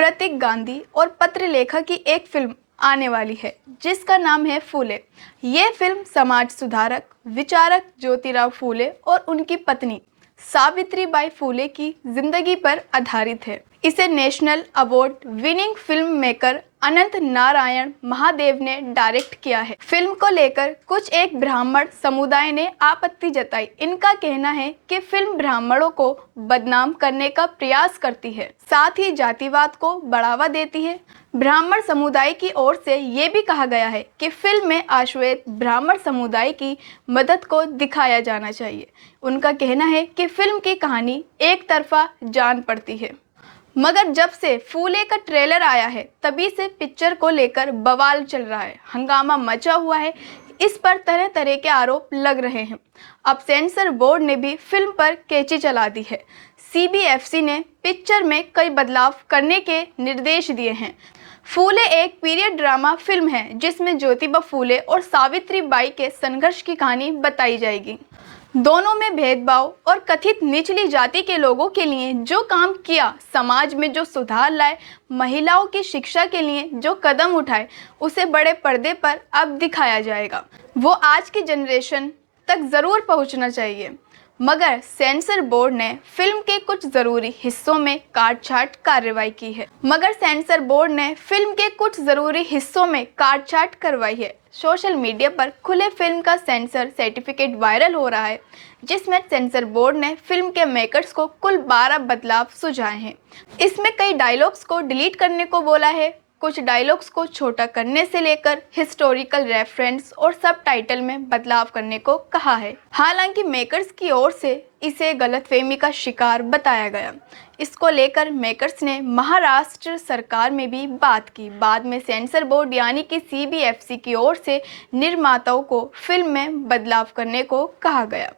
प्रतीक गांधी और पत्रलेखा की एक फिल्म आने वाली है जिसका नाम है फूले। ये फिल्म समाज सुधारक विचारक ज्योतिराव फूले और उनकी पत्नी सावित्रीबाई फूले की जिंदगी पर आधारित है। इसे national award winning film maker Anant Narayan Mahadev ने डायरेक्ट किया है। फिल्म को लेकर कुछ एक ब्राह्मण समुदाय ने आपत्ति जताई। इनका कहना है कि फिल्म ब्राह्मणों को बदनाम करने का प्रयास करती है, साथ ही जातिवाद को बढ़ावा देती है। ब्राह्मण समुदाय की ओर से ये भी कहा गया है कि फिल्म में आश्वेत ब्राह्मण समुदाय की मदद को दिखाया जाना चाहिए। उनका कहना है कि फिल्म की कहानी एक तरफा जान पड़ती है, मगर जब से फूले का ट्रेलर आया है तभी से पिक्चर को लेकर बवाल चल रहा है, हंगामा मचा हुआ है। इस पर तरह तरह के आरोप लग रहे हैं। अब सेंसर बोर्ड ने भी फिल्म पर कैंची चला दी है। सीबीएफसी ने पिक्चर में कई बदलाव करने के निर्देश दिए हैं। फूले एक पीरियड ड्रामा फिल्म है जिसमें ज्योतिबा फूले और सावित्रीबाई के संघर्ष की कहानी बताई जाएगी। दोनों में भेदभाव और कथित निचली जाति के लोगों के लिए जो काम किया, समाज में जो सुधार लाए, महिलाओं की शिक्षा के लिए जो कदम उठाए, उसे बड़े पर्दे पर अब दिखाया जाएगा। वो आज की जनरेशन तक ज़रूर पहुंचना चाहिए, मगर सेंसर बोर्ड ने फिल्म के कुछ ज़रूरी हिस्सों में काट-छाँट कार्रवाई की है। करवाई है। सोशल मीडिया पर खुले फिल्म का सेंसर सर्टिफिकेट वायरल हो रहा है, जिसमें सेंसर बोर्ड ने फिल्म के मेकर्स को कुल 12 बदलाव सुझाए हैं। इसमें कई डायलॉग्स को डिलीट करने को बोला है, कुछ डायलॉग्स को छोटा करने से लेकर हिस्टोरिकल रेफरेंस और सबटाइटल में बदलाव करने को कहा है। हालांकि मेकर्स की ओर से इसे गलतफहमी का शिकार बताया गया। इसको लेकर मेकर्स ने महाराष्ट्र सरकार में भी बात की। बाद में सेंसर बोर्ड यानी कि सीबीएफसी की ओर से निर्माताओं को फिल्म में बदलाव करने को कहा गया।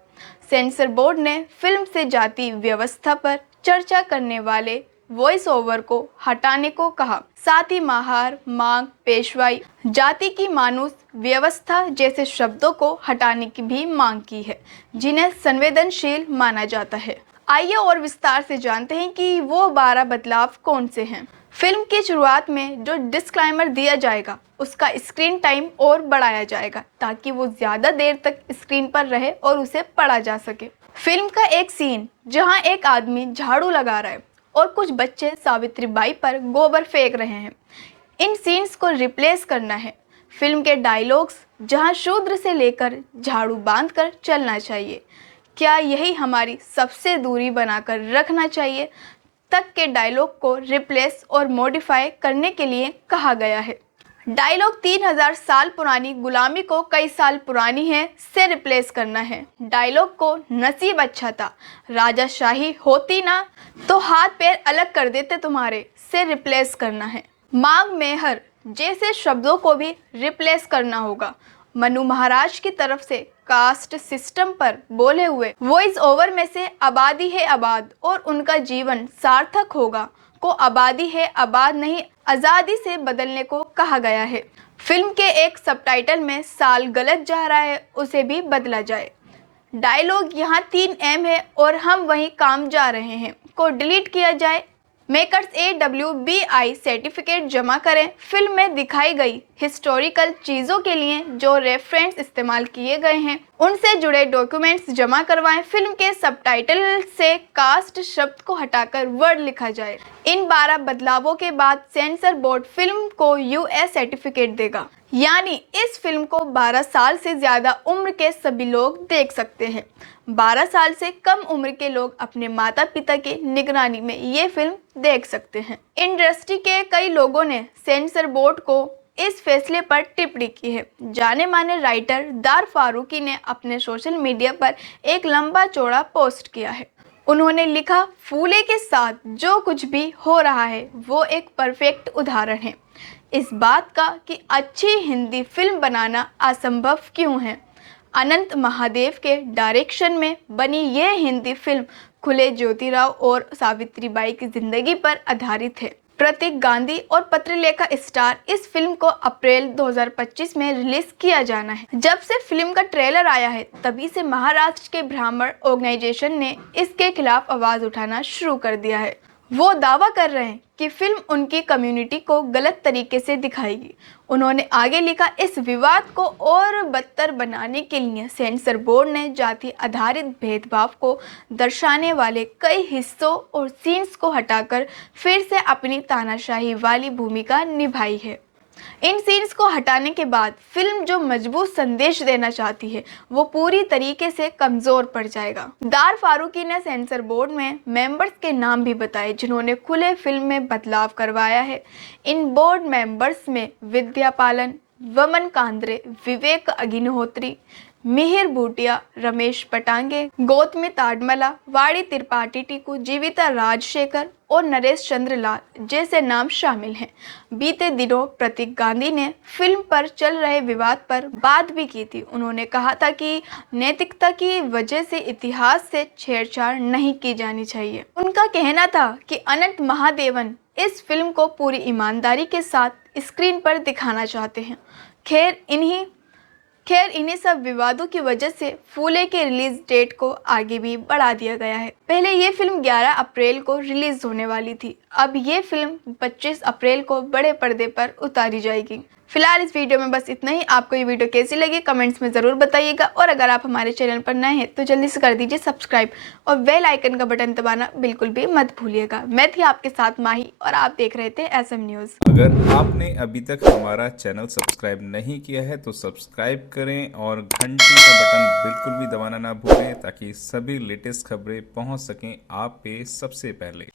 सेंसर बोर्ड ने फिल्म से जाति व्यवस्था पर चर्चा करने वाले वॉइस ओवर को हटाने को कहा। साथ ही महार, मांग, पेशवाई, जाति की मानुष व्यवस्था जैसे शब्दों को हटाने की भी मांग की है, जिन्हें संवेदनशील माना जाता है। आइए और विस्तार से जानते हैं कि वो 12 बदलाव कौन से हैं। फिल्म की शुरुआत में जो डिस्क्लेमर दिया जाएगा, उसका स्क्रीन टाइम और बढ़ाया जाएगा ताकि वो ज़्यादा देर तक स्क्रीन पर रहे और उसे पढ़ा जा सके। फिल्म का एक सीन जहां एक आदमी झाड़ू लगा रहा है और कुछ बच्चे सावित्रीबाई पर गोबर फेंक रहे हैं, इन सीन्स को रिप्लेस करना है। फिल्म के डायलॉग्स जहां शूद्र से लेकर झाड़ू बांधकर चलना चाहिए, क्या यही हमारी सबसे दूरी बनाकर रखना चाहिए, तक के डायलॉग को रिप्लेस और मॉडिफाई करने के लिए कहा गया है। डायलॉग 3000 साल पुरानी गुलामी को कई साल पुरानी है से रिप्लेस करना है। डायलॉग को नसीब अच्छा था, राजाशाही होती ना तो हाथ पैर अलग कर देते तुम्हारे से रिप्लेस करना है। मांग मेहर जैसे शब्दों को भी रिप्लेस करना होगा। मनु महाराज की तरफ से कास्ट सिस्टम पर बोले हुए वॉइस ओवर में से आबादी है आबाद और उनका जीवन सार्थक होगा को आबादी है आबाद नहीं आज़ादी से बदलने को कहा गया है। फिल्म के एक सबटाइटल में साल गलत जा रहा है, उसे भी बदला जाए। डायलॉग यहाँ 3M है और हम वहीं काम जा रहे हैं को डिलीट किया जाए। मेकर्स AWBI सर्टिफिकेट जमा करें। फिल्म में दिखाई गई हिस्टोरिकल चीज़ों के लिए जो रेफरेंस इस्तेमाल किए गए हैं, उनसे जुड़े डॉक्यूमेंट्स जमा करवाएं। फिल्म के सबटाइटल से कास्ट शब्द को हटाकर वर्ड लिखा जाए। इन 12 बदलावों के बाद सेंसर बोर्ड फिल्म को US सर्टिफिकेट देगा, यानी इस फिल्म को 12 साल से ज़्यादा उम्र के सभी लोग देख सकते हैं। 12 साल से कम उम्र के लोग अपने माता पिता की निगरानी में ये फिल्म देख सकते हैं। इंडस्ट्री के कई लोगों ने सेंसर बोर्ड को इस फैसले पर टिप्पणी की है। जाने माने राइटर दार फारूकी ने अपने सोशल मीडिया पर एक लंबा चौड़ा पोस्ट किया है। उन्होंने लिखा, फूले के साथ जो कुछ भी हो रहा है वो एक परफेक्ट उदाहरण है इस बात का कि अच्छी हिंदी फिल्म बनाना असंभव क्यों है। अनंत महादेव के डायरेक्शन में बनी यह हिंदी फिल्म खुले ज्योतिराव और सावित्रीबाई की जिंदगी पर आधारित है। प्रतीक गांधी और पत्रलेखा स्टार इस फिल्म को अप्रैल 2025 में रिलीज किया जाना है। जब से फिल्म का ट्रेलर आया है तभी से महाराष्ट्र के ब्राह्मण ऑर्गेनाइजेशन ने इसके खिलाफ आवाज उठाना शुरू कर दिया है। वो दावा कर रहे हैं कि फिल्म उनकी कम्युनिटी को गलत तरीके से दिखाएगी। उन्होंने आगे लिखा, इस विवाद को और बदतर बनाने के लिए सेंसर बोर्ड ने जाति आधारित भेदभाव को दर्शाने वाले कई हिस्सों और सीन्स को हटाकर फिर से अपनी तानाशाही वाली भूमिका निभाई है। इन सीन्स को हटाने के बाद फिल्म जो मजबूत संदेश देना चाहती है वो पूरी तरीके से कमजोर पड़ जाएगा। दार फारूकी ने सेंसर बोर्ड में मेंबर्स के नाम भी बताए जिन्होंने खुले फिल्म में बदलाव करवाया है। इन बोर्ड मेंबर्स में विद्या पालन, वमन कांद्रे, विवेक अग्निहोत्री, मिहिर भूटिया, रमेश पटांगे, गौतमी ताडमला, वाड़ी त्रिपाठी टीकू, जीविता राजशेखर और नरेश चंद्र लाल जैसे नाम शामिल हैं। बीते दिनों प्रतीक गांधी ने फिल्म पर चल रहे विवाद पर बात भी की थी। उन्होंने कहा था कि नैतिकता की वजह से इतिहास से छेड़छाड़ नहीं की जानी चाहिए। उनका कहना था कि अनंत महादेवन इस फिल्म को पूरी ईमानदारी के साथ स्क्रीन पर दिखाना चाहते हैं। खैर इन्हीं सब विवादों की वजह से फूले के रिलीज डेट को आगे भी बढ़ा दिया गया है। पहले ये फिल्म 11 अप्रैल को रिलीज होने वाली थी। अब ये फिल्म 25 अप्रैल को बड़े पर्दे पर उतारी जाएगी। फिलहाल इस वीडियो में बस इतना ही। आपको ये वीडियो कैसी लगी कमेंट्स में ज़रूर बताइएगा और अगर आप हमारे चैनल पर नए हैं तो जल्दी से कर दीजिए सब्सक्राइब और बेल आइकन का बटन दबाना बिल्कुल भी मत भूलिएगा। मैं थी आपके साथ माही और आप देख रहे थे SM न्यूज़। अगर आपने अभी तक हमारा चैनल सब्सक्राइब नहीं किया है तो सब्सक्राइब करें और घंटी का बटन बिल्कुल भी दबाना ना भूलें ताकि सभी लेटेस्ट खबरें पहुंच सकें आप पे सबसे पहले।